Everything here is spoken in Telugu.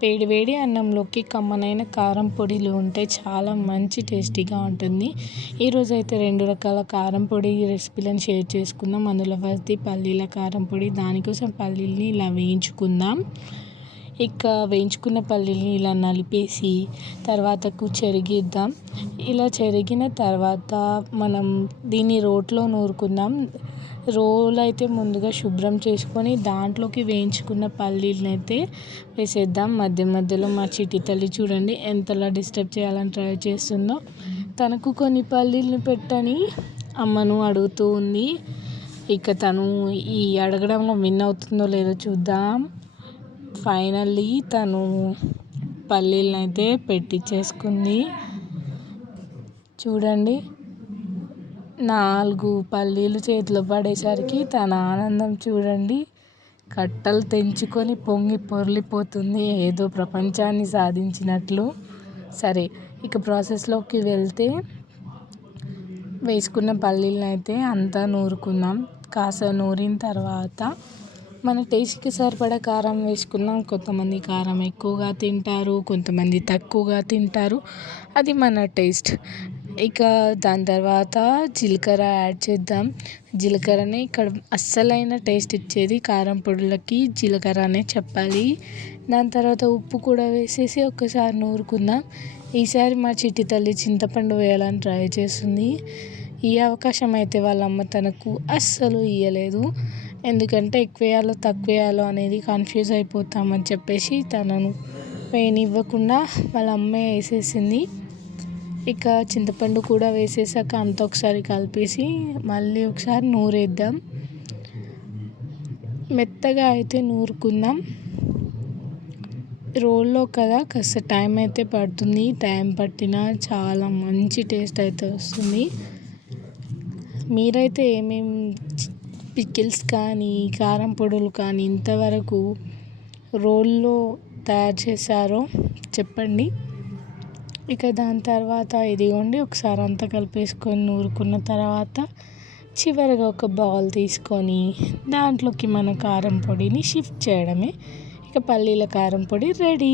వేడి వేడి అన్నంలోకి కమ్మనైన కారం పొడిలు ఉంటే చాలా మంచి టేస్టీగా ఉంటుంది. ఈరోజైతే 2 రకాల కారం పొడి రెసిపీలను షేర్ చేసుకుందాం. అందులో ఫస్ట్‌ది పల్లీల కారం పొడి. దానికోసం పల్లీల్ని ఇలా వేయించుకుందాం. ఇక వేయించుకున్న పల్లీల్ని ఇలా నలిపేసి తర్వాతకు చెరిగిద్దాం. ఇలా చెరిగిన తర్వాత మనం దీన్ని రోట్లో నూరుకుందాం. రోలు అయితే ముందుగా శుభ్రం చేసుకొని దాంట్లోకి వేయించుకున్న పల్లీలను అయితే వేసేద్దాం. మధ్య మధ్యలో మా చిట్టి తల్లి చూడండి ఎంతలా డిస్టర్బ్ చేయాలని ట్రై చేస్తుందో. తనకు కొన్ని పల్లీలను పెట్టని అమ్మను అడుగుతూ ఉంది. ఇక తను ఈ అడగడంలో విన్ అవుతుందో లేదో చూద్దాం. ఫైనల్లీ తను పల్లీలను అయితే పెట్టించేసుకుంది. చూడండి 4 పల్లీలు చేతిలో పడేసరికి తన ఆనందం చూడండి. కట్టలు తెంచుకొని పొంగి పొర్లిపోతుంది ఏదో ప్రపంచాన్ని సాధించినట్లు. సరే, ఇక ప్రాసెస్లోకి వెళ్తే వేసుకున్న పల్లీలను అయితే అంతా నూరుకుందాం. కాస్త నూరిన తర్వాత మన టేస్ట్కి సరిపడా కారం వేసుకుందాం. కొంతమంది కారం ఎక్కువగా తింటారు, కొంతమంది తక్కువగా తింటారు. అది మన టేస్ట్. ఇక దాని తర్వాత జీలకర్ర యాడ్ చేద్దాం. జీలకర్రనే ఇక్కడ అస్సలైన టేస్ట్ ఇచ్చేది. కారం పొడులకి జీలకర్ర అనే చెప్పాలి. దాని తర్వాత ఉప్పు కూడా వేసేసి ఒక్కసారి నూరుకుందాం. ఈసారి మా చిట్టి తల్లి చింతపండు వేయాలని ట్రై చేస్తుంది. ఈ అవకాశం అయితే వాళ్ళ అమ్మ తనకు అస్సలు ఇయ్యలేదు. ఎందుకంటే ఎక్కువ వేయాలో తక్కువ వేయాలో అనేది కన్ఫ్యూజ్ అయిపోతామని చెప్పేసి తనను వేయనివ్వకుండా వాళ్ళ అమ్మే వేసేసింది. ఇక చింతపండు కూడా వేసేసాక అంతా ఒకసారి కలిపేసి మళ్ళీ ఒకసారి నూరేద్దాం. మెత్తగా అయితే నూరుకుందాం. రోల్లో కదా కాస్త టైం అయితే పడుతుంది. టైం పట్టినా చాలా మంచి టేస్ట్ అయితే వస్తుంది. మీరైతే ఏమేమి పికిల్స్ కానీ కారం పొడులు కానీ ఇంతవరకు రోల్లో తయారు చేశారో చెప్పండి. ఇక దాని తర్వాత ఇదిగోండి ఒకసారి అంతా కలిపేసుకొని నూరుకున్న తర్వాత చివరిగా ఒక బౌల్ తీసుకొని దాంట్లోకి మన కారం పొడిని షిఫ్ట్ చేయడమే. ఇక పల్లీల కారం పొడి రెడీ.